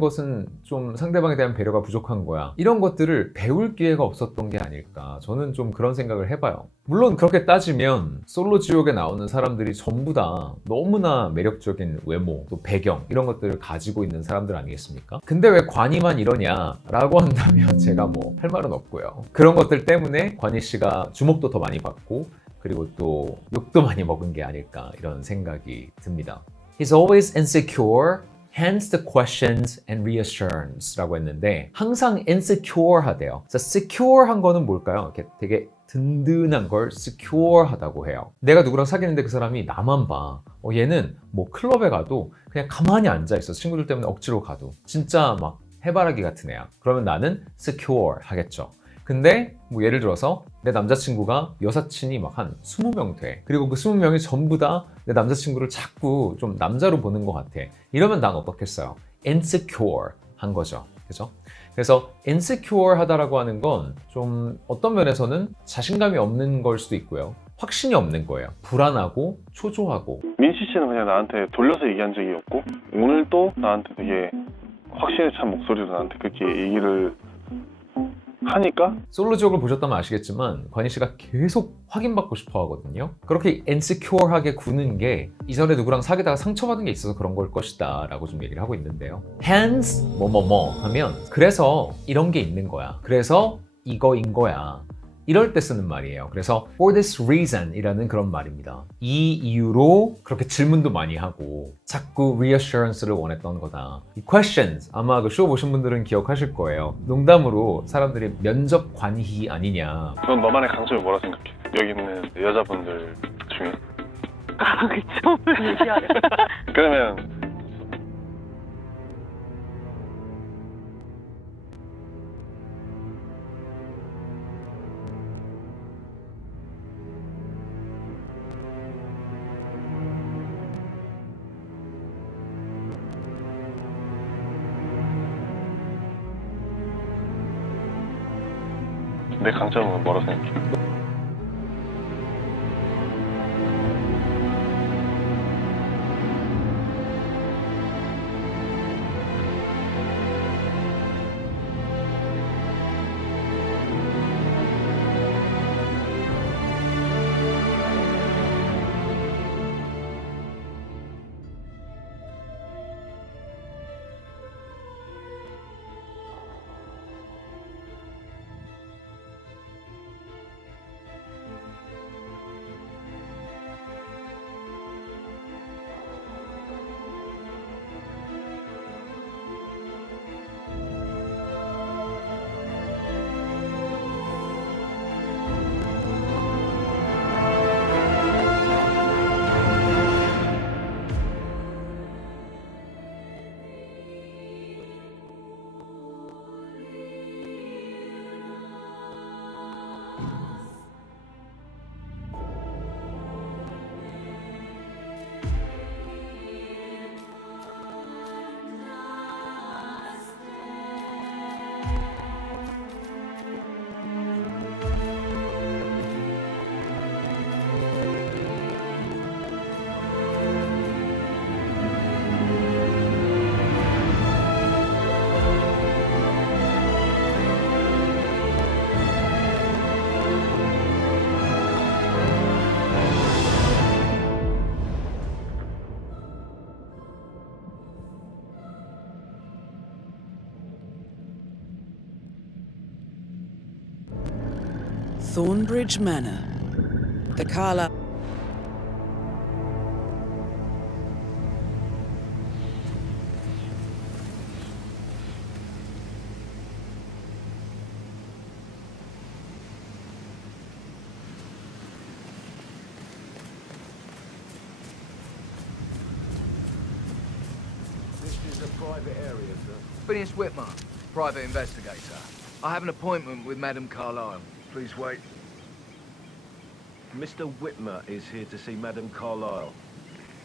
것은 좀 상대방에 대한 배려가 부족한 거야. 이런 것들을 배울 기회가 없었던 게 아닐까. 저는 좀 그런 생각을 해봐요. 물론 그렇게 따지면 솔로 지옥에 나오는 사람들이 전부 다 너무나 매력적인 외모, 또 배경 이런 것들을 가지고 있는 사람들 아니겠습니까? 근데 왜 관이만 이러냐 라고 한다면 제가 뭐 할 말은 없고요. 그런 것들 때문에 관이 씨가 주목도 더 많이 받고 그리고 또 욕도 많이 먹은 게 아닐까 이런 생각이 듭니다. He's always insecure, hence the questions and reassurance 라고 했는데 항상 insecure 하대요. secure 한 거는 뭘까요? 이렇게 되게 든든한 걸 secure 하다고 해요. 내가 누구랑 사귀는데 그 사람이 나만 봐. 얘는 뭐 클럽에 가도 그냥 가만히 앉아있어. 친구들 때문에 억지로 가도. 진짜 막 해바라기 같은 애야. 그러면 나는 secure 하겠죠. 근데 뭐 예를 들어서 내 남자친구가 여사친이 막 한 20명 돼. 그리고 그 20명이 전부 다 내 남자친구를 자꾸 좀 남자로 보는 것 같아. 이러면 난 어떻겠어요? insecure 한 거죠. 그죠? 그래서 insecure 하다라고 하는 건 좀 어떤 면에서는 자신감이 없는 걸 수도 있고요. 확신이 없는 거예요. 불안하고 초조하고. 민씨 씨는 그냥 나한테 돌려서 얘기한 적이 없고 오늘 또 나한테 되게 확신에 찬 목소리로 나한테 그렇게 얘기를 하니까 솔로 지옥을 보셨다면 아시겠지만 관희 씨가 계속 확인받고 싶어 하거든요. 그렇게 insecure하게 구는 게 이전에 누구랑 사귀다가 상처받은 게 있어서 그런 걸 것이다 라고 좀 얘기를 하고 있는데요. hence 뭐뭐뭐 하면 그래서 이런 게 있는 거야. 그래서 이거인 거야. 이럴 때 쓰는 말이에요. 그래서 for this reason 이라는 그런 말입니다. 이 이유로 그렇게 질문도 많이 하고 자꾸 reassurance를 원했던 거다. 이 questions 아마 그 쇼 보신 분들은 기억하실 거예요. 농담으로 사람들이 면접 관희 아니냐. 넌 너만의 강점이 뭐라 생각해? 여기 있는 여자분들 중에? 그쵸? 얘기하래. 그러면 내 강점은 뭐라 생각해? Thornbridge Manor. The Carla. This is a private area, sir. Phineas Whitmer, private investigator. I have an appointment with Madame Carlyle. Please wait. Mr. Whitmer is here to see Madame Carlyle.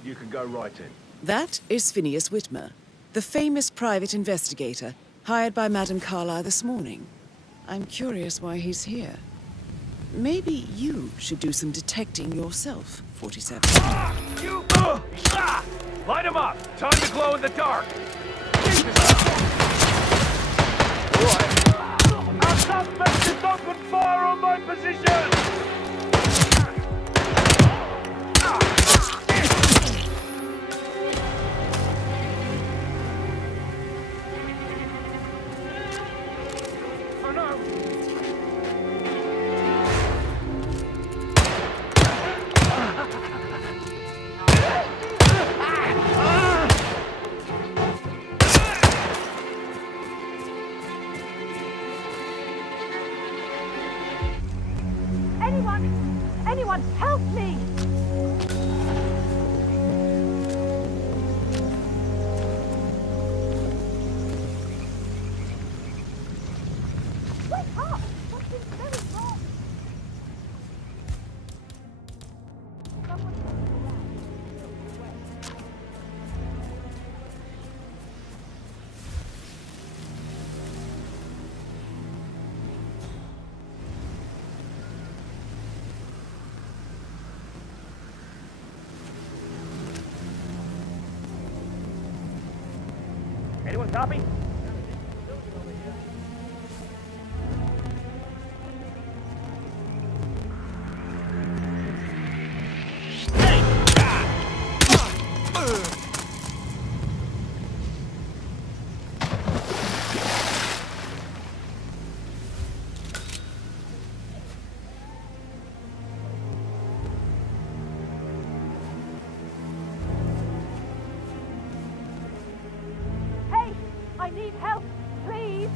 You can go right in. That is Phineas Whitmer, the famous private investigator hired by Madame Carlyle this morning. I'm curious why he's here. Maybe you should do some detecting yourself, 47. You! Light him up! Time to glow in the dark! Our suspect is open fire on my position! Oh no! Anyone, help me! Wake up! Something's very wrong! Someone take me around. Anyone copy? Hey, I need help, please!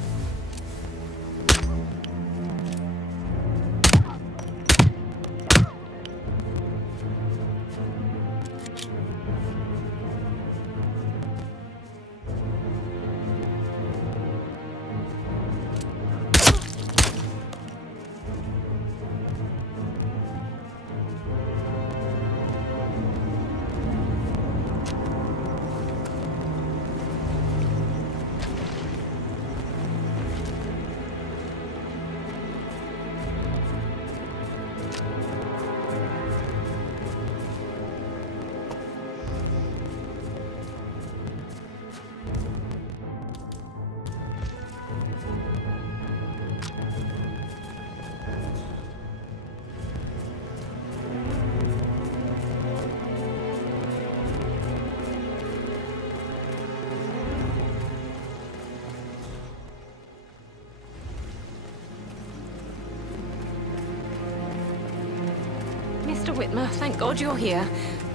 Mr. Whitmer, thank God you're here.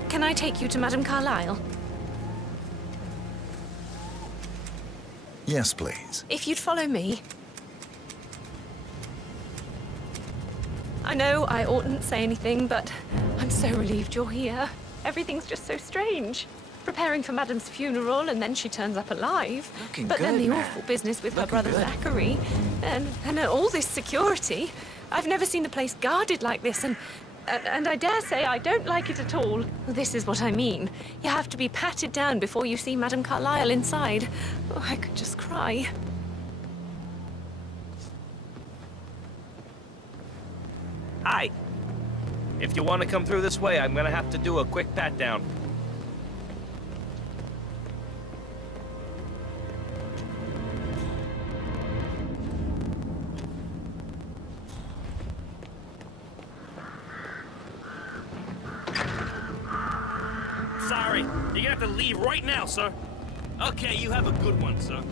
Can I take you to Madame Carlyle? Yes, please. If you'd follow me. I know I oughtn't say anything, but I'm so relieved you're here. Everything's just so strange. Preparing for Madame's funeral, and then she turns up alive. Looking but then good, the man. awful business with her Looking brother good. Zachary, and all this security. I've never seen the place guarded like this, and I dare say I don't like it at all. This is what I mean. You have to be patted down before you see Madame Carlyle inside. Oh, I could just cry. Hi. If you want to come through this way, I'm gonna have to do a quick pat down. Sorry, you're gonna have to leave right now, sir. Okay, you have a good one, sir.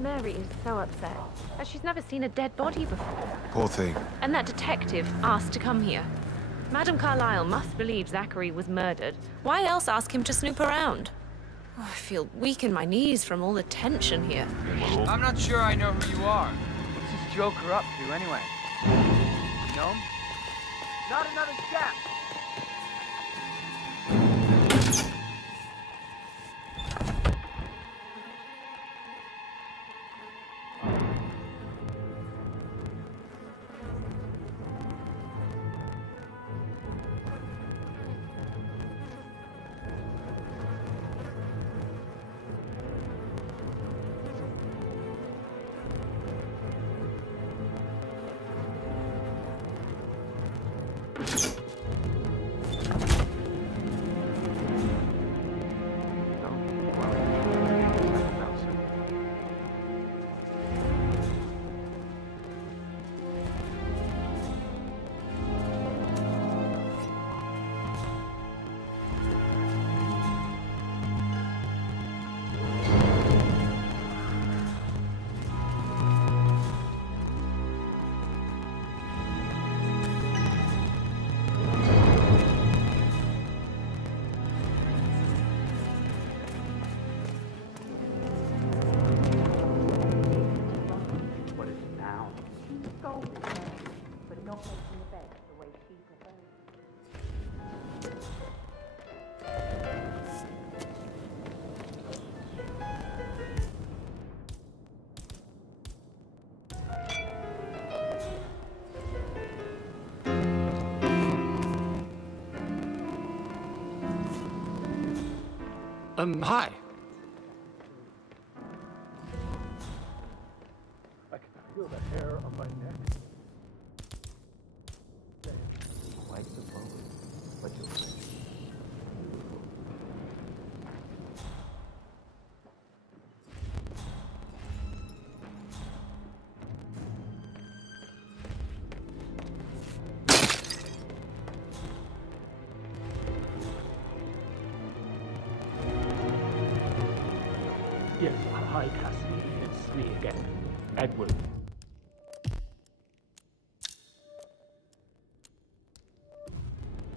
Mary is so upset. She's never seen a dead body before. Poor thing. And that detective asked to come here. Madame Carlyle must believe Zachary was murdered. Why else ask him to snoop around? Oh, I feel weak in my knees from all the tension here. I'm not sure I know who you are. What's this joker up to, anyway? You know him? Not another chap! What is it now? Gold is there, but not making the bed the way she prefers. Hi. I can feel the hair on my neck. Quite the moment, but you'll see. Yes, hi, Cassie. It's me again. Edward.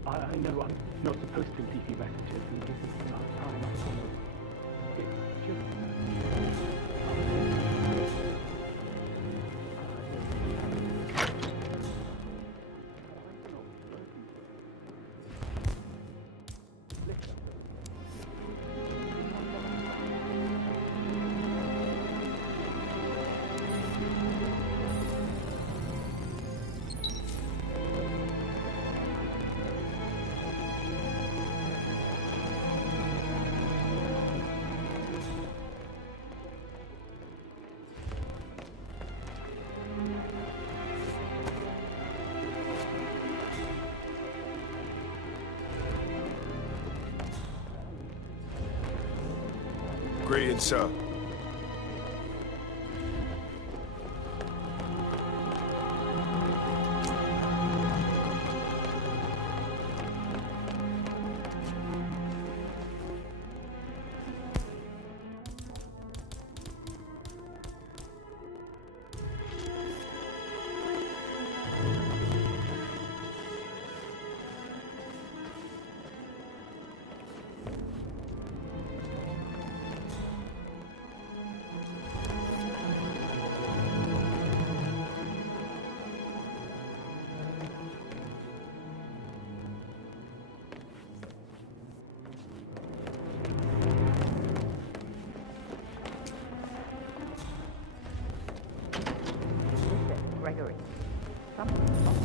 I know I'm not supposed to leave you messages, and this is the last time I promise. It's just... Greetings, sir. Gregory. Something's wrong.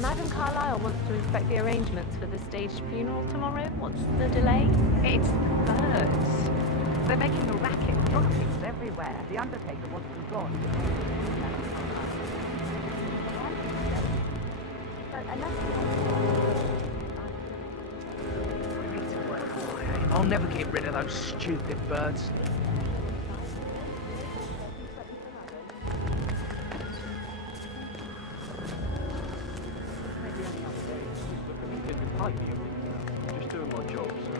Madam Carlyle wants to inspect the arrangements for the staged funeral tomorrow. What's the delay? It's birds. They're making a racket. Droppings everywhere. The undertaker wants them gone. I'll never get rid of those stupid birds. Just doing my job, sir.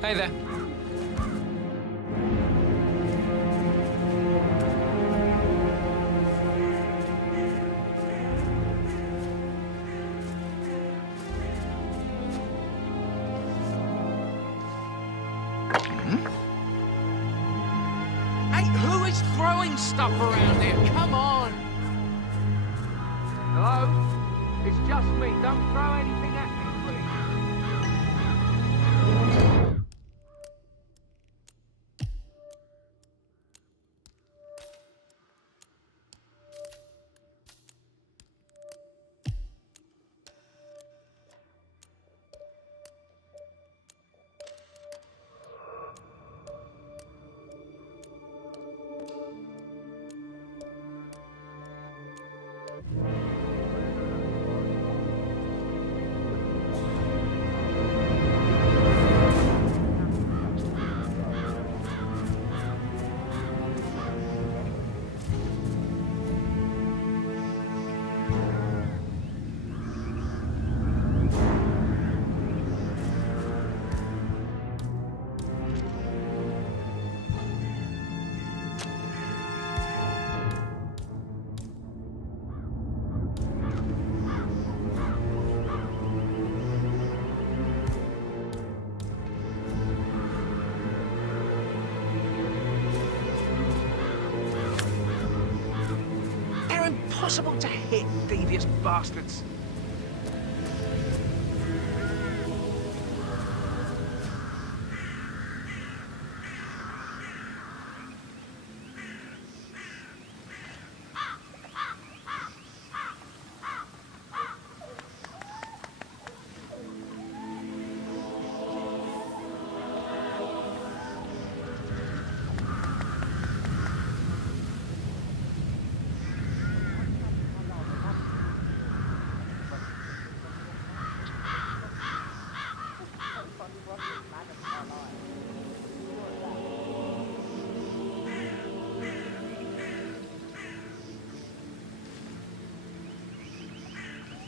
Hey there. around here. Come on. Hello? It's just me. Don't throw anything at me, please. Impossible to hit, devious bastards.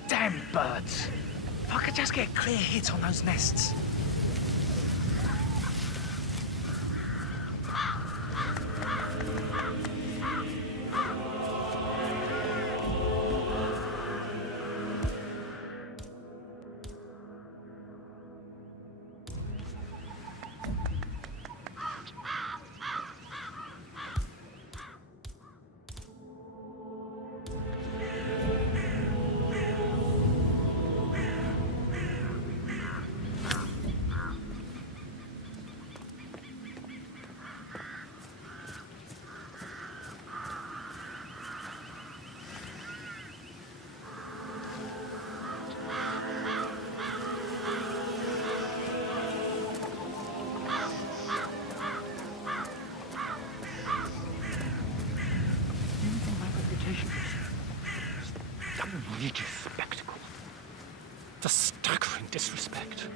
Damn birds. If I could just get a clear hit on those nests. Outrageous spectacle. The staggering disrespect.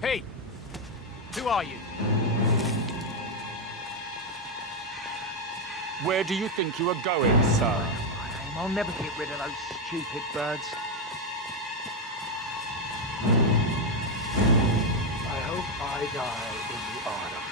Hey! Who are you? Where do you think you are going, sir? I'll never get rid of those stupid birds. I hope I die in the autumn.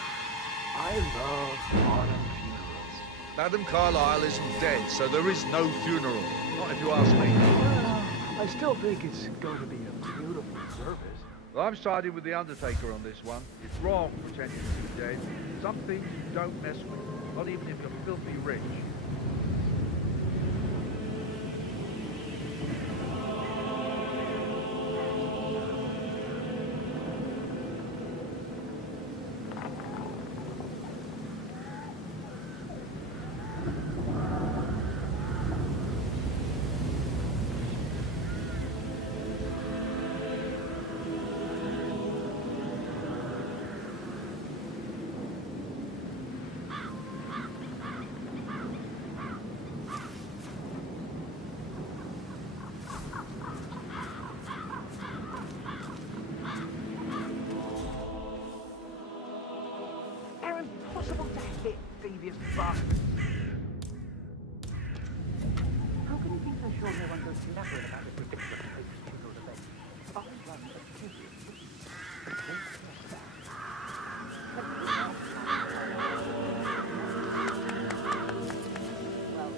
I love autumn funerals. Madam Carlyle isn't dead, so there is no funeral. Not if you ask me. Well, I still think it's going to be a beautiful service. Well, I'm siding with the Undertaker on this one. It's wrong pretending to be dead. Some things you don't mess with, not even if you're filthy rich. Impossible to hit, devious bastards. How can you be so sure no one goes napping about this ridiculous post-funeral event? I run a serious well,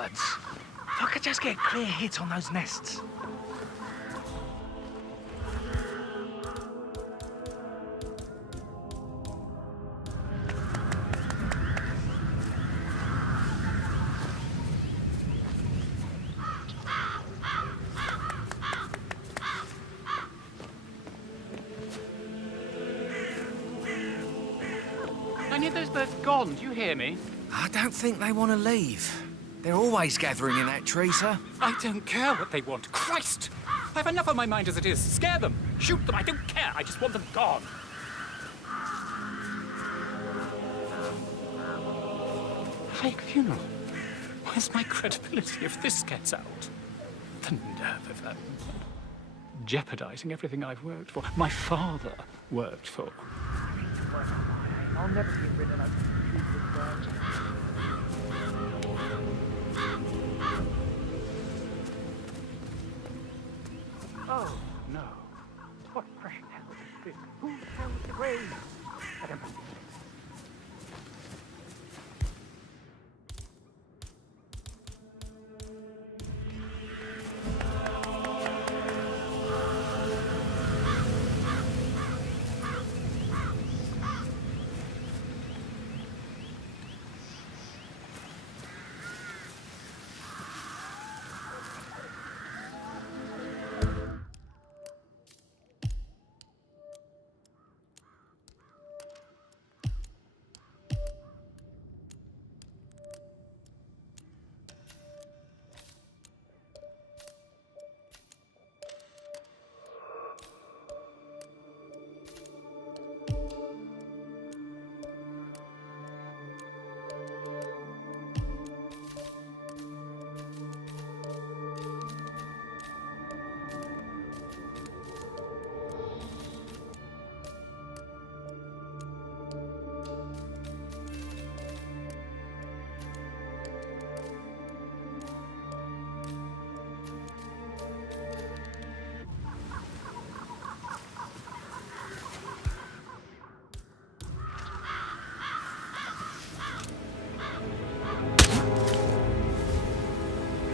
birds. If I could just get a clear hit on those nests. I need those birds gone. Do you hear me? I don't think they want to leave. They're always gathering in that tree, sir. I don't care what they want. Christ! I have enough on my mind as it is. Scare them. Shoot them. I don't care. I just want them gone. Fake funeral. Where's my credibility if this gets out? The nerve of them. Jeopardizing everything I've worked for. My father worked for. I'll never get rid of those stupid birds. Oh, no. What fresh hell is this? Who held the grave? I don't know.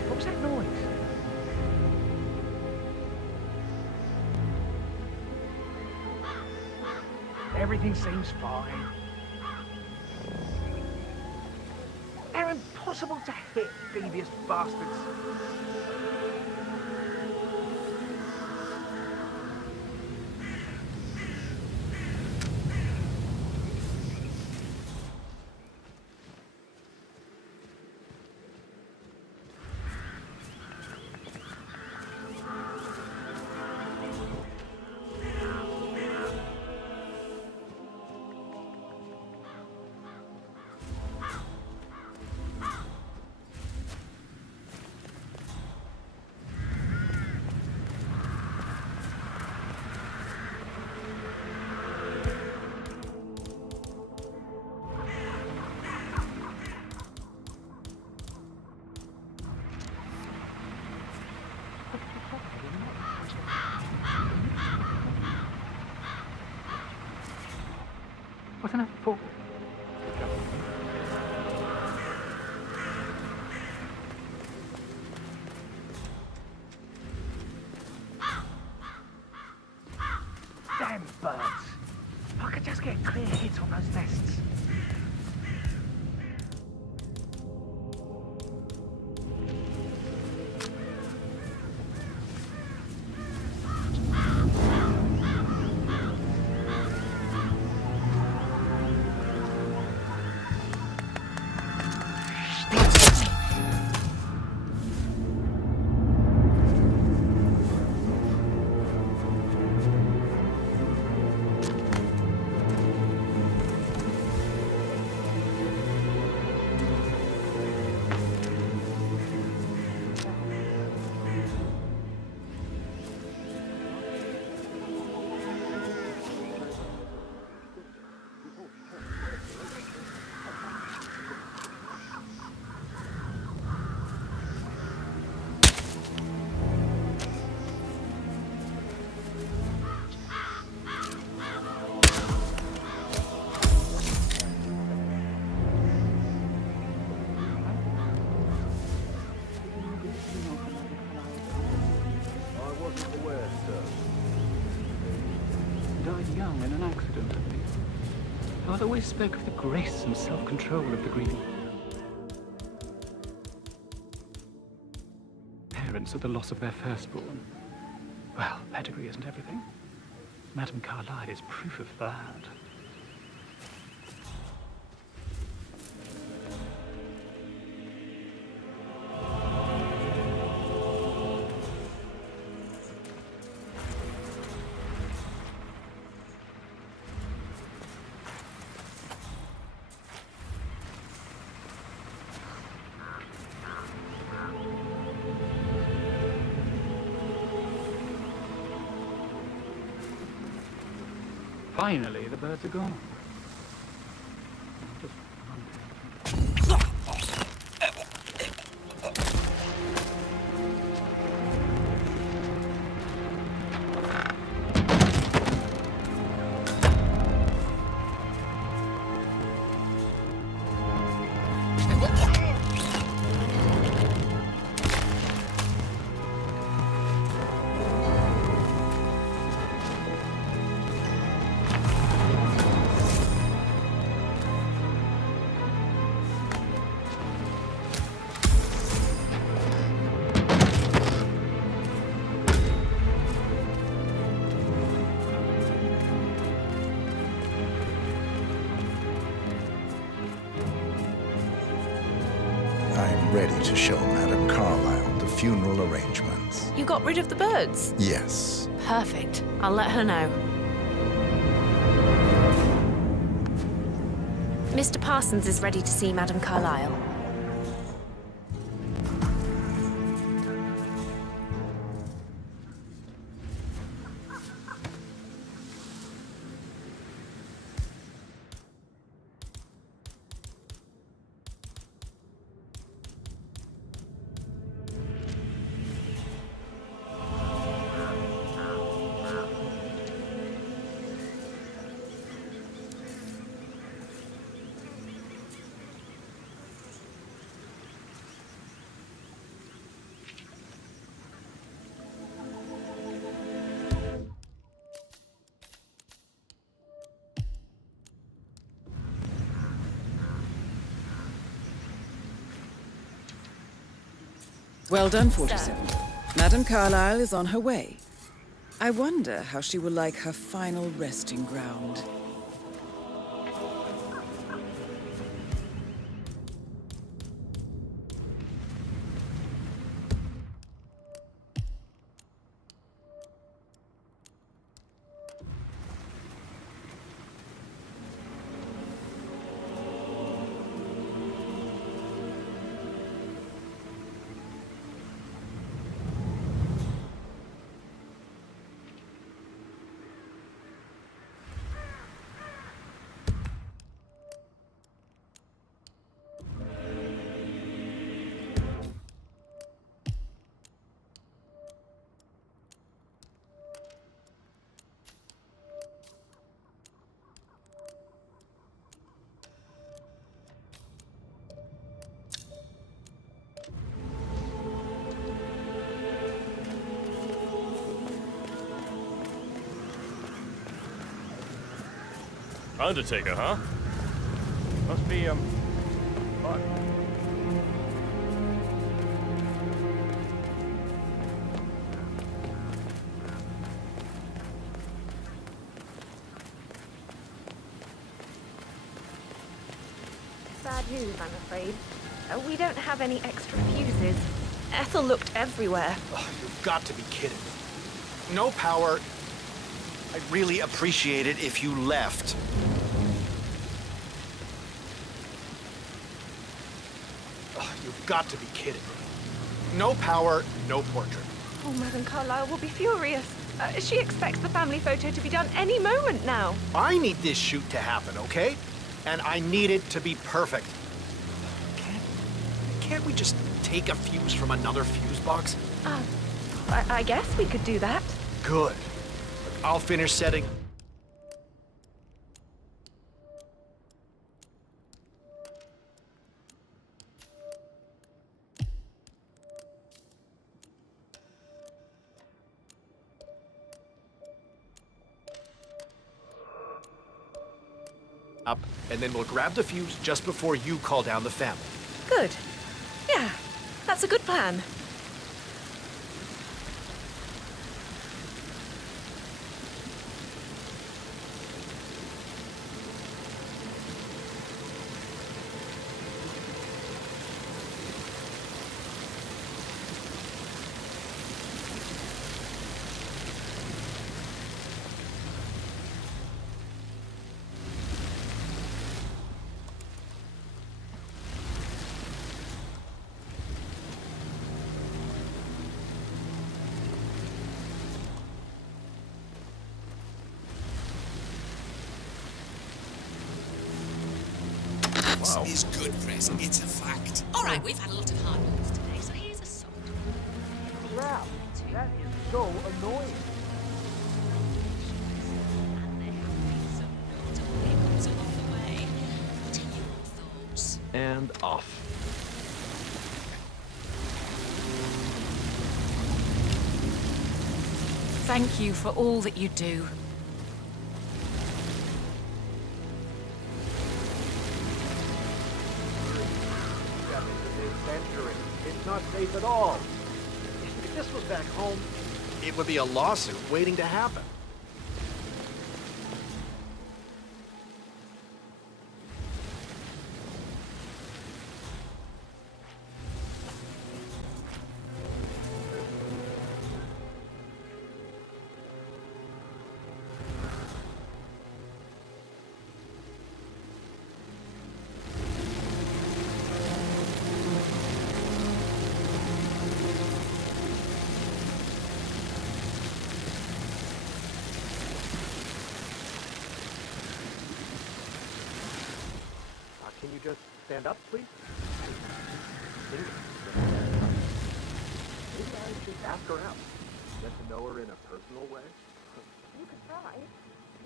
What was that noise? Everything seems fine. They're impossible to hit, devious bastards. Wasn't it full? Damn birds. If I could just get a clear hit on those nests. young in an accident, I believe. Father always spoke of the grace and self-control of the grieving parents at the loss of their firstborn. Well, pedigree isn't everything. Madame Carlyle is proof of that. Finally, the birds are gone. I'm ready to show Madame Carlyle the funeral arrangements. You got rid of the birds? Yes. Perfect. I'll let her know. Mr. Parsons is ready to see Madame Carlyle. Well done, 47. Madame Carlyle is on her way. I wonder how she will like her final resting ground. Undertaker, huh? Must be, fun. Bad news, I'm afraid. We don't have any extra fuses. Ethel looked everywhere. Oh, you've got to be kidding. No power. I'd really appreciate it if you left. Oh, you've got to be kidding. No power, no portrait. Oh, Madame Carlyle will be furious. She expects the family photo to be done any moment now. I need this shoot to happen, okay? And I need it to be perfect. Can't we just take a fuse from another fuse box? I guess we could do that. Good. I'll finish setting. up, and then we'll grab the fuse just before you call down the family. Good. Yeah, that's a good plan. This is good, Chris. It's a fact. All right, we've had a lot of hard moves today, so here's a soft one. Crap! That is so annoying. And there have been some notable hiccups along the way. What are your thoughts? And off. Thank you for all that you do. It's not safe at all. If this was back home, It would be a lawsuit waiting to happen. Can you just stand up, please? Maybe I should ask her out. Get to know her in a personal way. You could try.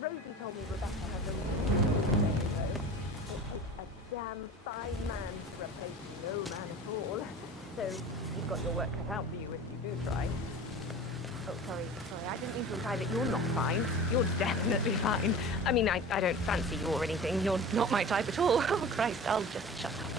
Rosie told me Rebecca has a really good though. It takes a damn fine man to replace no man at all. So you've got your work cut out for you if you do try. Oh, sorry, I didn't mean to imply that you're not fine. You're definitely fine. I mean, I don't fancy you or anything. You're not my type at all. Oh, Christ, I'll just shut up.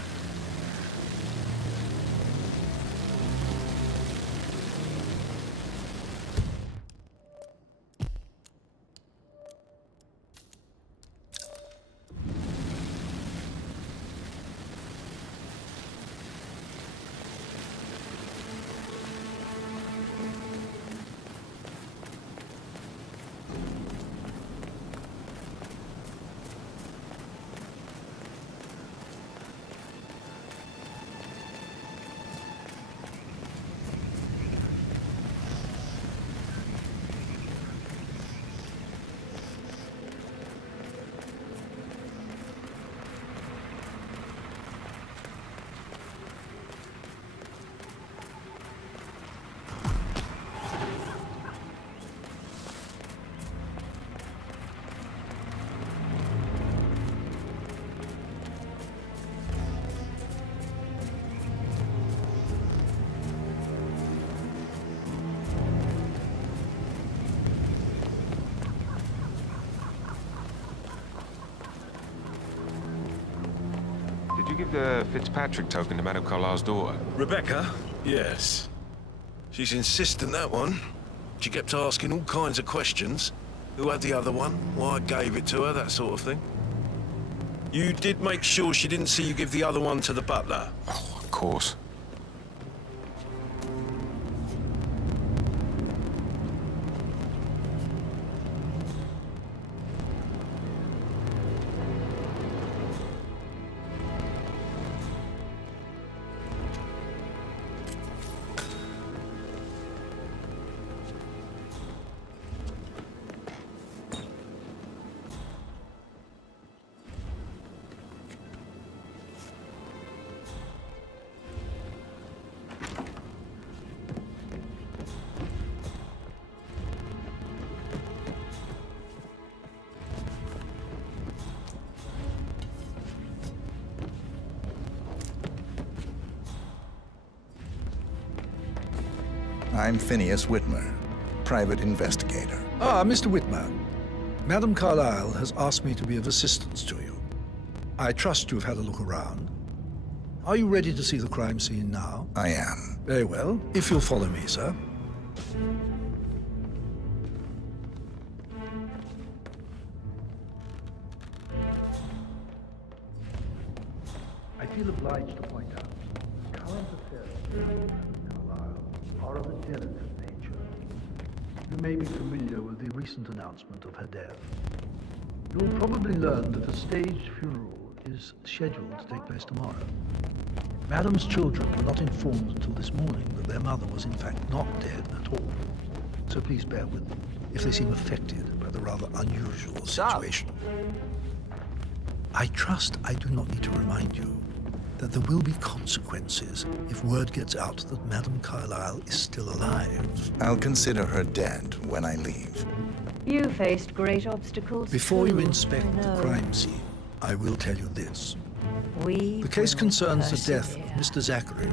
Did you give the Fitzpatrick token to Madame Carlyle's daughter? Rebecca? Yes. She's insistent, that one. She kept asking all kinds of questions. Who had the other one? Why I gave it to her, that sort of thing. You did make sure she didn't see you give the other one to the butler? Oh, of course. I'm Phineas Whitmer, private investigator. Ah, Mr. Whitmer. Madame Carlyle has asked me to be of assistance to you. I trust you've had a look around. Are you ready to see the crime scene now? I am. Very well. If you'll follow me, sir. I feel obliged to point out current affairs of Carlisle are of a delicate nature. You may be familiar with the recent announcement of her death. You will probably learn that a staged funeral is scheduled to take place tomorrow. Madam's children were not informed until this morning that their mother was in fact not dead at all. So please bear with them if they seem affected by the rather unusual situation. I trust I do not need to remind you that there will be consequences if word gets out that Madame Carlisle is still alive. I'll consider her dead when I leave. You faced great obstacles. Before you too, inspect I the know. crime scene, I will tell you this. We The case will concerns the death of persevere. Mr. Zachary,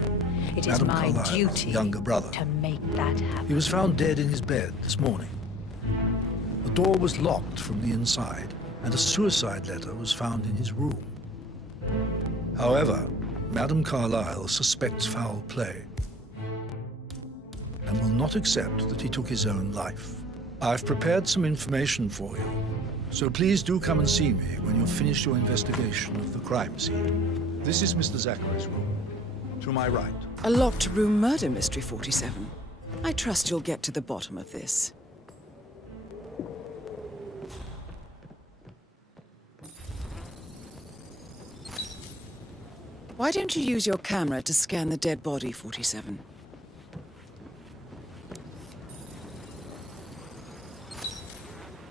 It is Madame my Carlisle's duty younger brother. to make that happen. He was found dead in his bed this morning. The door was locked from the inside, and a suicide letter was found in his room. However, Madame Carlisle suspects foul play and will not accept that he took his own life. I've prepared some information for you, so please do come and see me when you've finished your investigation of the crime scene. This is Mr. Zachary's room. To my right. A locked room murder mystery, 47. I trust you'll get to the bottom of this. Why don't you use your camera to scan the dead body, 47?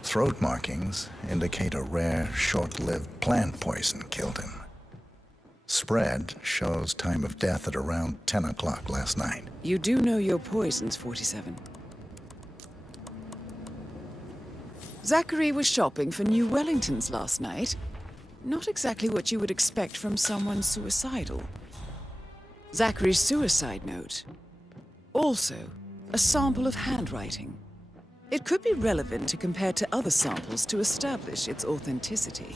Throat markings indicate a rare, short-lived plant poison killed him. Spread shows time of death at around 10 o'clock last night. You do know your poisons, 47. Zachary was shopping for New Wellingtons last night. Not exactly what you would expect from someone suicidal. Zachary's suicide note. Also, a sample of handwriting. It could be relevant to compare to other samples to establish its authenticity.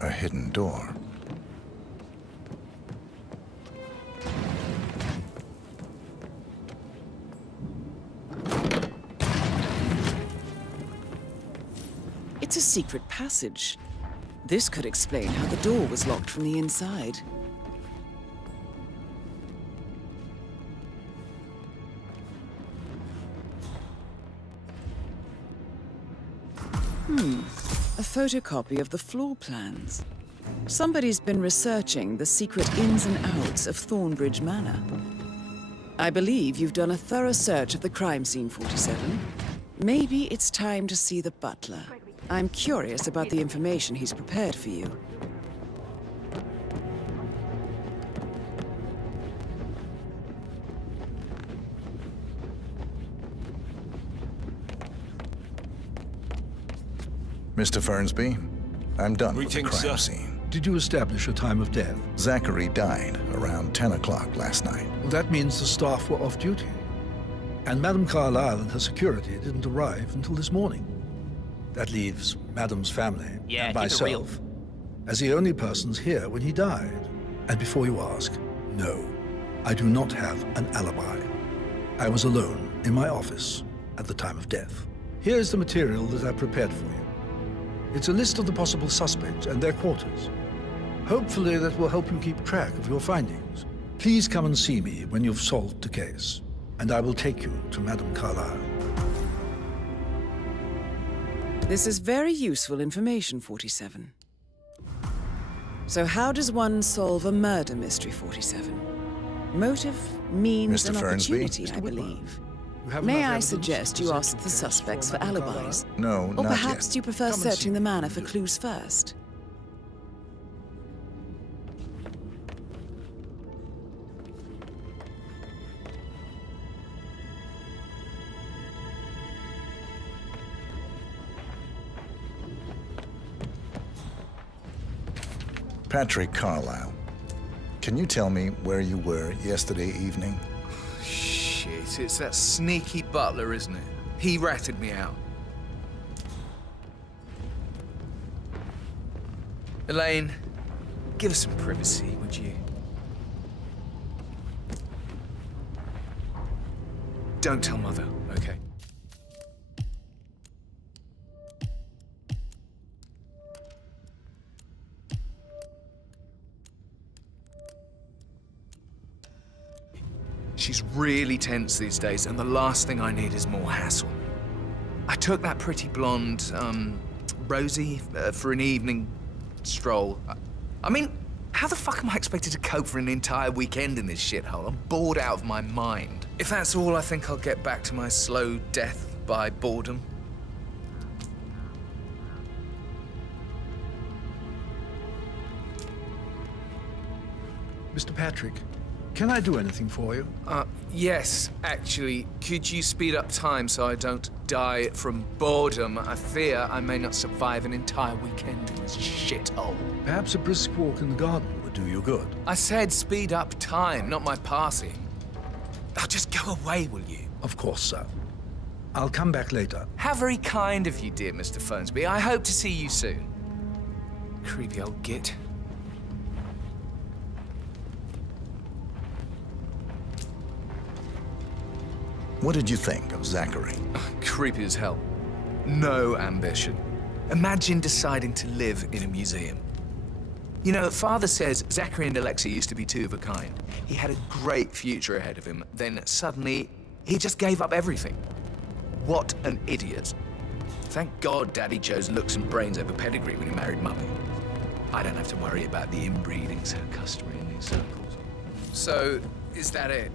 A hidden door. It's a secret passage. This could explain how the door was locked from the inside. A photocopy of the floor plans. Somebody's been researching the secret ins and outs of Thornbridge Manor. I believe you've done a thorough search of the crime scene, 47. Maybe it's time to see the butler. I'm curious about the information he's prepared for you. Mr. Fernsby, I'm done with the Greetings, crime sir. scene. Did you establish a time of death? Zachary died around 10 o'clock last night. Well, that means the staff were off duty. And Madame Carlisle and her security didn't arrive until this morning. That leaves Madame's family and myself as the only persons here when he died. And before you ask, no, I do not have an alibi. I was alone in my office at the time of death. Here is the material that I prepared for you. It's a list of the possible suspects and their quarters. Hopefully that will help you keep track of your findings. Please come and see me when you've solved the case, and I will take you to Madame Carlisle. This is very useful information, 47. So how does one solve a murder mystery, 47? Motive, means, Mr. and Fernsby? opportunity, I believe. have May enough I evidence suggest to you set ask the the case suspects for for Madame alibis? No, Or not perhaps yet. do you prefer Come and see searching the me. manor for clues first? Patrick Carlisle, can you tell me where you were yesterday evening? Shit, it's that sneaky butler, isn't it? He ratted me out. Elaine, give us some privacy, would you? Don't tell Mother, okay? She's really tense these days, and the last thing I need is more hassle. I took that pretty blonde, Rosie, for an evening stroll. I mean, how the fuck am I expected to cope for an entire weekend in this shithole? I'm bored out of my mind. If that's all, I think I'll get back to my slow death by boredom. Mr. Patrick, can I do anything for you? Yes, actually. Could you speed up time so I don't die from boredom? I fear I may not survive an entire weekend in this shithole. Perhaps a brisk walk in the garden would do you good. I said speed up time, not my passing. Oh, just go away, will you? Of course, sir. I'll come back later. How very kind of you, dear Mr. Fernsby. I hope to see you soon. Creepy old git. What did you think of Zachary? Creepy as hell. No ambition. Imagine deciding to live in a museum. You know, Father says Zachary and Alexei used to be two of a kind. He had a great future ahead of him, then suddenly he just gave up everything. What an idiot. Thank God Daddy chose looks and brains over pedigree when he married Mummy. I don't have to worry about the inbreeding so customary in these circles. So, is that it?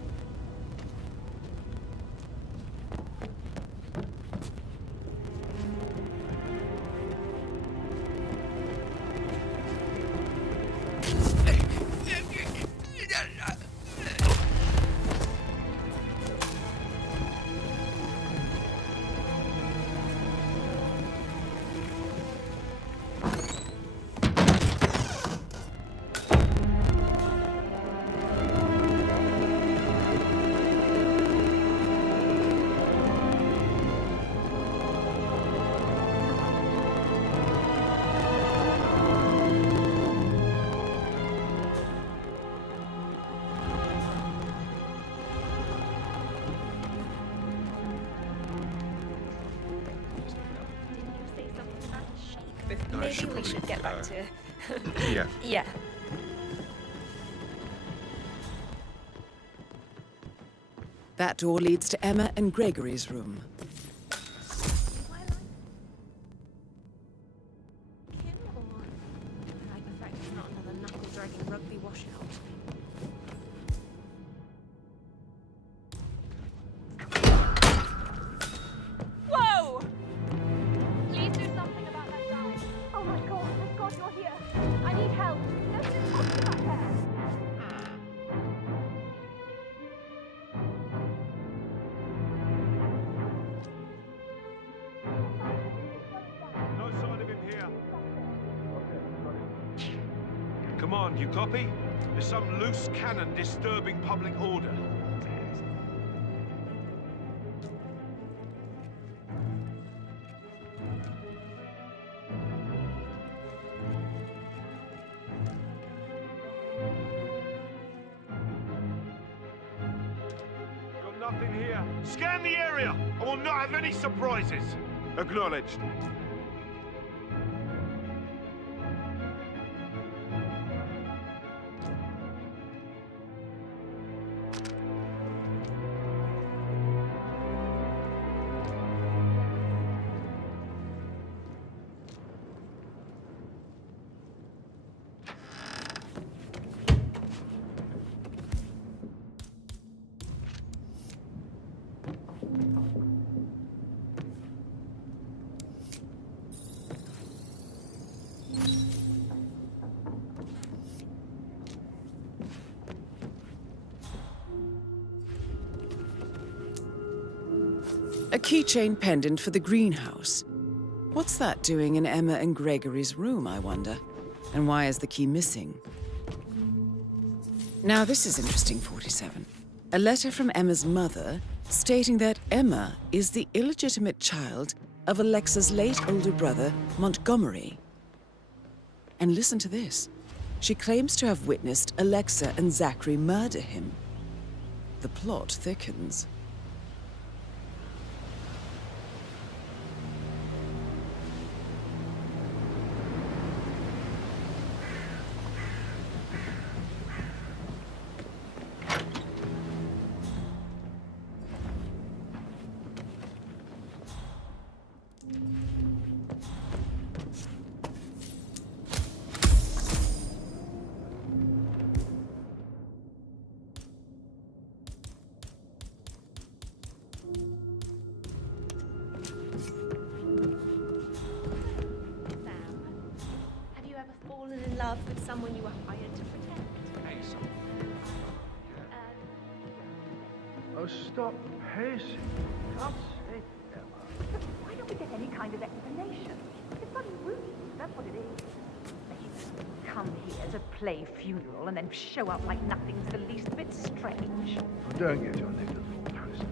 Maybe we should get back to... Yeah. Yeah. That door leads to Emma and Gregory's room. Come on, you copy? There's some loose cannon disturbing public order. Got nothing here. Scan the area! I will not have any surprises. Acknowledged. A keychain pendant for the greenhouse. What's that doing in Emma and Gregory's room, I wonder? And why is the key missing? Now this is interesting, 47. A letter from Emma's mother stating that Emma is the illegitimate child of Alexa's late older brother, Montgomery. And listen to this. She claims to have witnessed Alexa and Zachary murder him. The plot thickens. With someone you were hired to protect. Oh, stop pacing. God's sake, Emma. Why don't we get any kind of explanation? It's bloody rude, that's what it is. They come here to play funeral and then show up like nothing's the least bit strange. Oh, don't get your knickers all twisted.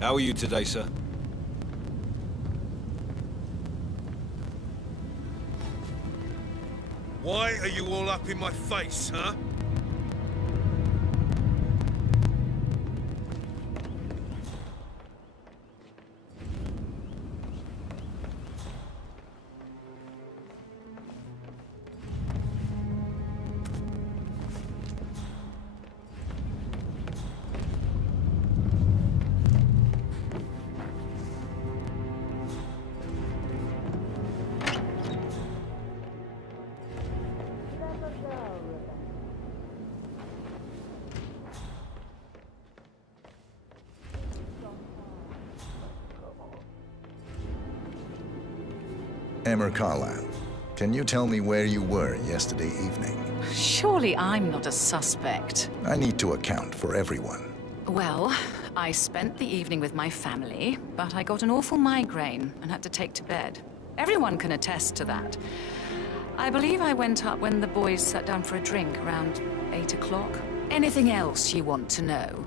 How are you today, sir? Why are you all up in my face, huh? Emma Carlisle, can you tell me where you were yesterday evening? Surely I'm not a suspect. I need to account for everyone. Well, I spent the evening with my family, but I got an awful migraine and had to take to bed. Everyone can attest to that. I believe I went up when the boys sat down for a drink around 8 o'clock. Anything else you want to know?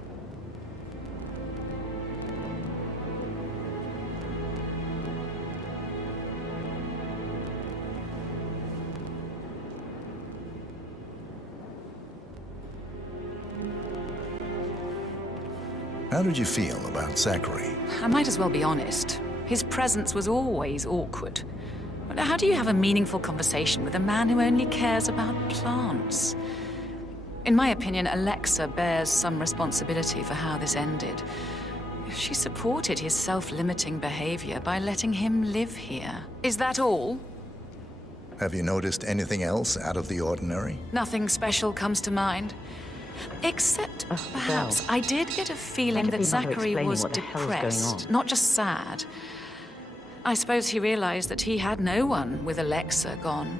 How did you feel about Zachary? I might as well be honest. His presence was always awkward. But how do you have a meaningful conversation with a man who only cares about plants? In my opinion, Alexa bears some responsibility for how this ended. She supported his self-limiting behavior by letting him live here. Is that all? Have you noticed anything else out of the ordinary? Nothing special comes to mind. Except, perhaps, I did get a feeling that Zachary was depressed, not just sad. I suppose he realized that he had no one with Alexa gone.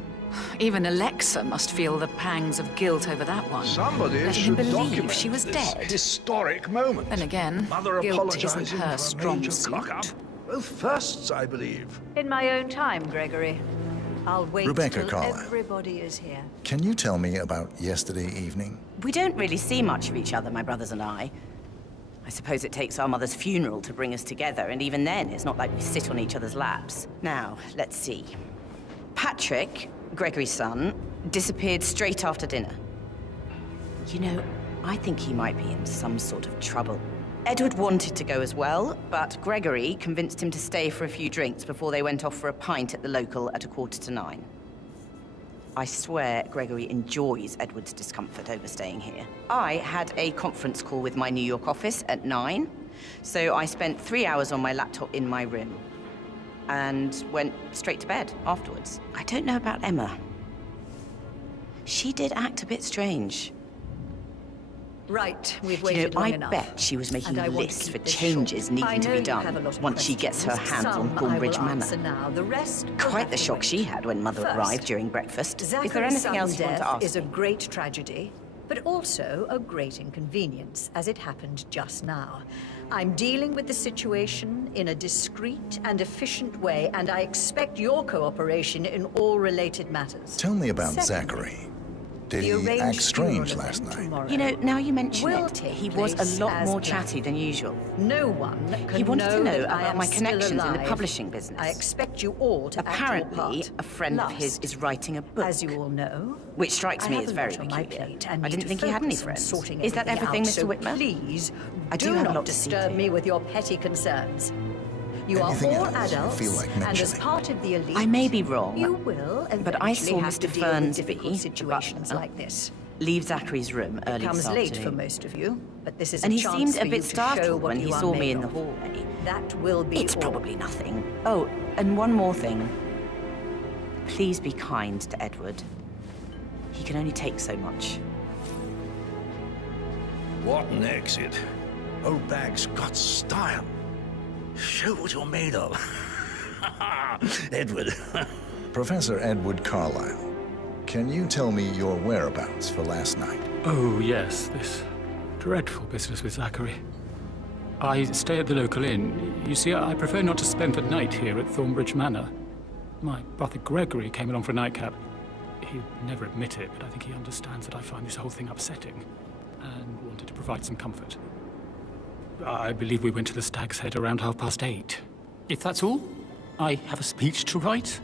Even Alexa must feel the pangs of guilt over that one. Somebody letting should him believe document she was this dead. historic moment. Then again, Mother guilt isn't apologizing her for a strong major suit. cock-up. Both firsts, I believe. In my own time, Gregory. I'll wait Rebecca till Carlyle. everybody is here. Can you tell me about yesterday evening? We don't really see much of each other, my brothers and I. I suppose it takes our mother's funeral to bring us together, and even then, it's not like we sit on each other's laps. Now, let's see. Patrick, Gregory's son, disappeared straight after dinner. You know, I think he might be in some sort of trouble. Edward wanted to go as well, but Gregory convinced him to stay for a few drinks before they went off for a pint at the local at 9:15. I swear Gregory enjoys Edward's discomfort over staying here. I had a conference call with my New York office at 9, so I spent 3 hours on my laptop in my room and went straight to bed afterwards. I don't know about Emma. She did act a bit strange. Right, we've You waited know, long I enough. bet she was making And I a want to list keep for this changes short. needing I to know be you have a done lot of once she gets her questions. hands on Some I Thornbridge will Manor. answer now. The rest will Quite have the to shock wait. she had when Mother First, arrived during breakfast. Is there Zachary's anything else sudden you want to death ask is me? a great tragedy, but also a great inconvenience, as it happened just now. I'm dealing with the situation in a discreet and efficient way, and I expect your cooperation in all related matters. Tell me about Secondly, Zachary. Did the he arranged act strange funeral last event night? tomorrow You know, now you mention will it, take he was place a lot as more planned. chatty than usual. No one can He wanted to know that I about am my still connections in the alive. publishing business. I expect you all to Apparently, act your part. a friend of his Last, is writing a book. As you all know, Which strikes I me have as a very lot on my peculiar. plate and I need didn't to think he had any focus on friends. sorting Is that everything, out, Mr. so Whitmer? Please, I do have a not lot to see disturb to. me with your petty concerns. You Anything are all else you adults, feel like and as mentioning? part of the elite, I may be wrong, you will but I eventually saw have Mr. to deal with Fernsby, difficult the situations butler, like this. leave Zachary's room early It this comes late afternoon. for most of you, but this is And a he chance seemed for a you bit to show startled what when he you are saw me made in the of. hallway. That will be It's all. probably nothing. Oh, and one more thing. Please be kind to Edward. He can only take so much. What an exit. Old bag's got style. Show what you're made of. Edward. Professor Edward Carlyle, can you tell me your whereabouts for last night? Oh, yes, this dreadful business with Zachary. I stay at the local inn. You see, I prefer not to spend the night here at Thornbridge Manor. My brother Gregory came along for a nightcap. He'd never admit it, but I think he understands that I find this whole thing upsetting and wanted to provide some comfort. I believe we went to the Stag's Head around 8:30. If that's all, I have a speech to write.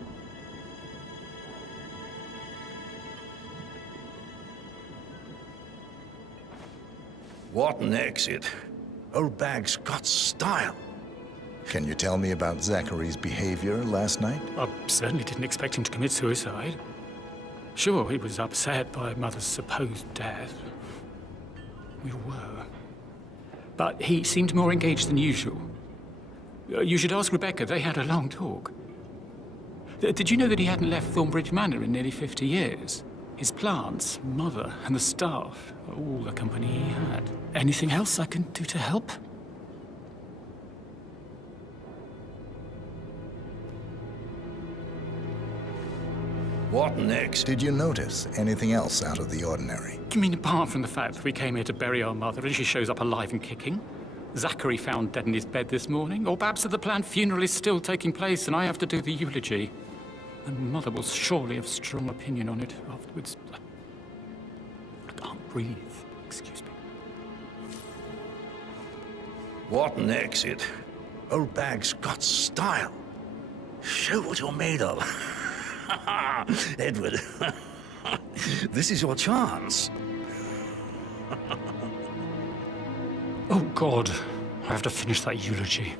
What an exit. Old bag's got style. Can you tell me about Zachary's behavior last night? I certainly didn't expect him to commit suicide. Sure, he was upset by Mother's supposed death. We were. But he seemed more engaged than usual. You should ask Rebecca. They had a long talk. Did you know that he hadn't left Thornbridge Manor in nearly 50 years? His plants, Mother, and the staff, all the company he had. Anything else I can do to help? What an exit. Did you notice anything else out of the ordinary? You mean apart from the fact that we came here to bury our mother and she shows up alive and kicking? Zachary found dead in his bed this morning? Or perhaps that the planned funeral is still taking place and I have to do the eulogy? And Mother will surely have strong opinion on it afterwards. I can't breathe. Excuse me. What an exit. Old bag's got style. Show what you're made of. Edward. This is your chance. Oh, God. I have to finish that eulogy.